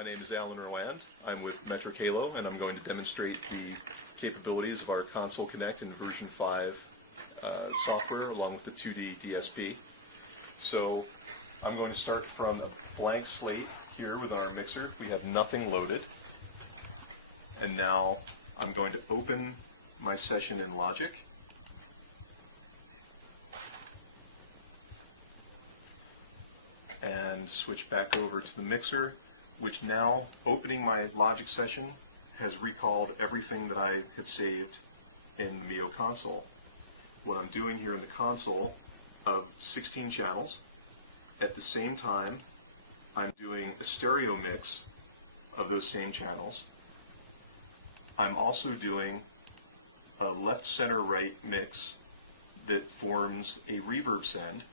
My name is Alan Rowand. I'm with Metric Halo, and I'm going to demonstrate the capabilities of our Console Connect in version 5 software along with the 2D DSP. So I'm going to start from a blank slate here with our mixer. We have nothing loaded. And now I'm going to open my session in Logic. And switch back over to the mixer, which now, opening my Logic session, has recalled everything that I had saved in the Mio console. What I'm doing here in the console of 16 channels, at the same time, I'm doing a stereo mix of those same channels. I'm also doing a left, center, right mix that forms a reverb send,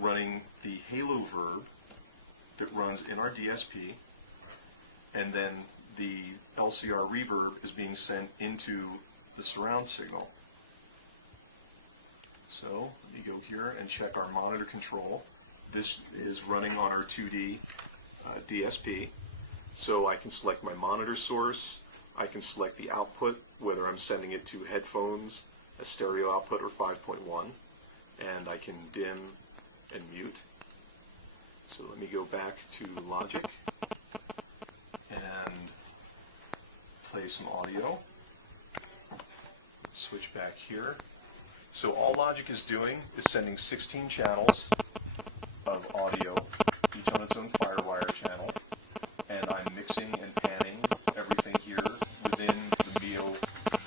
running the halo verb that runs in our DSP, and then the LCR reverb is being sent into the surround signal. So let me go here and check our monitor control. This is running on our 2D DSP. So I can select my monitor source, I can select the output, whether I'm sending it to headphones, a stereo output, or 5.1, and I can dim and mute. So let me go back to Logic and play some audio. Switch back here. So all Logic is doing is sending 16 channels of audio, each on its own FireWire channel, and I'm mixing and panning everything here within the Mio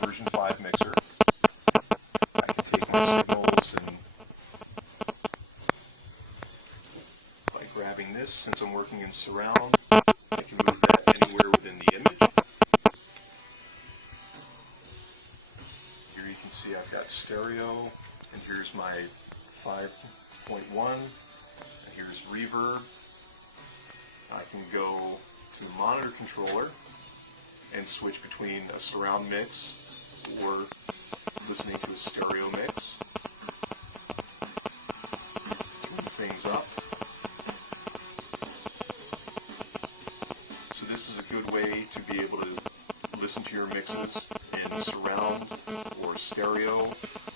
version 5 mixer. I can take my signals and grabbing this, since I'm working in surround, I can move that anywhere within the image. Here you can see I've got stereo, and here's my 5.1, and here's reverb. I can go to the monitor controller and switch between a surround mix or listening to a stereo mix. Turn things up. This is a good way to be able to listen to your mixes in surround or stereo.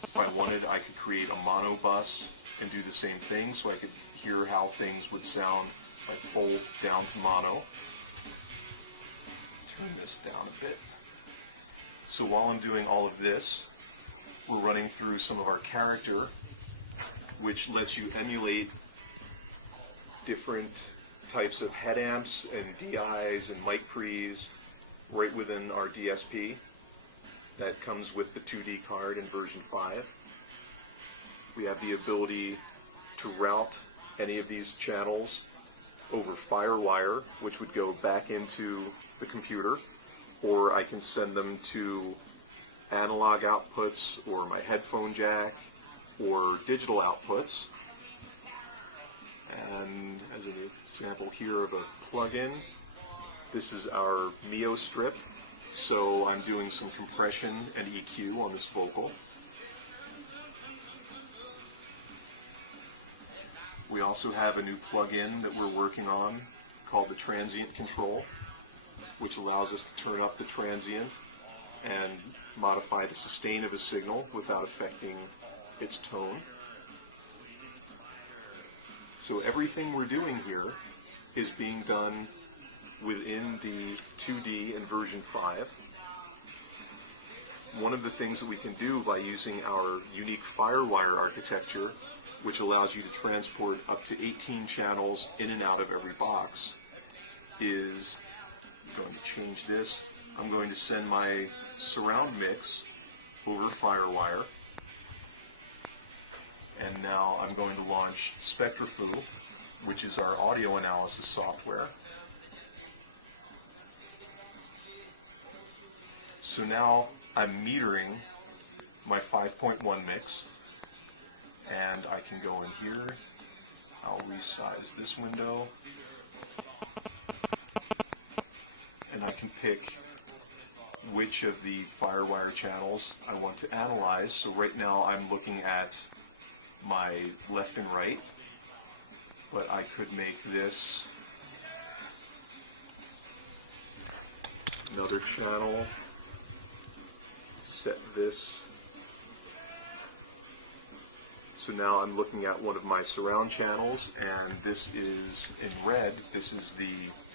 If I wanted, I could create a mono bus and do the same thing, so I could hear how things would sound if I fold down to mono. Turn this down a bit. So while I'm doing all of this, we're running through some of our character, which lets you emulate different types of head amps and DIs and mic pre's right within our DSP. That comes with the 2D card in version 5. We have the ability to route any of these channels over FireWire, which would go back into the computer, or I can send them to analog outputs or my headphone jack or digital outputs. And as an example here of a plugin, this is our Mio strip. So I'm doing some compression and EQ on this vocal. We also have a new plugin that we're working on called the Transient Control, which allows us to turn up the transient and modify the sustain of a signal without affecting its tone. So everything we're doing here is being done within the 2D and version 5. One of the things that we can do by using our unique FireWire architecture, which allows you to transport up to 18 channels in and out of every box, is, I'm going to change this. I'm going to send my surround mix over FireWire. And now I'm going to launch SpectraFu, which is our audio analysis software. So now I'm metering my 5.1 mix, and I can go in here. I'll resize this window, and I can pick which of the FireWire channels I want to analyze. So right now I'm looking at my left and right, but I could make this another channel, set this. So now I'm looking at one of my surround channels, and this is in red. This is the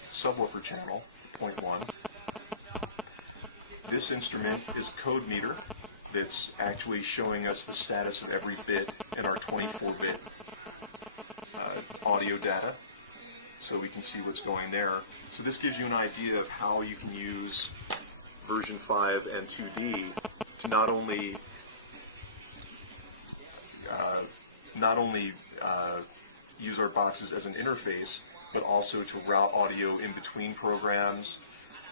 subwoofer channel, 0.1. This instrument is a code meter that's actually showing us the status of every bit in our 24-bit audio data, so we can see what's going there. So this gives you an idea of how you can use version 5 and 2D to not only use our boxes as an interface, but also to route audio in between programs,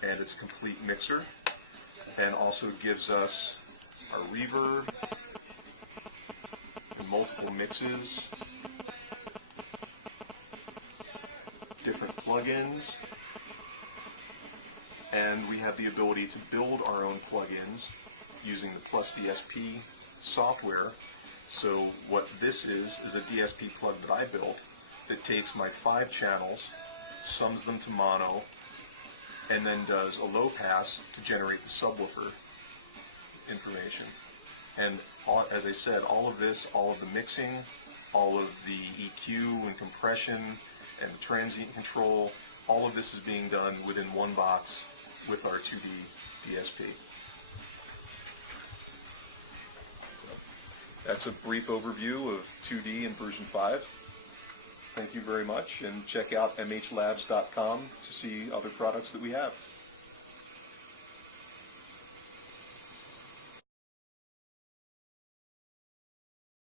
and it's a complete mixer, and also gives us our reverb and multiple mixes, different plugins, and we have the ability to build our own plugins using the Plus DSP software. So what this is a DSP plug that I built that takes my 5 channels, sums them to mono, and then does a low pass to generate the subwoofer information. And as I said, all of this, all of the mixing, all of the EQ and compression and the transient control, all of this is being done within one box with our 2D DSP. So that's a brief overview of 2D in version 5. Thank you very much, and check out mhlabs.com to see other products that we have.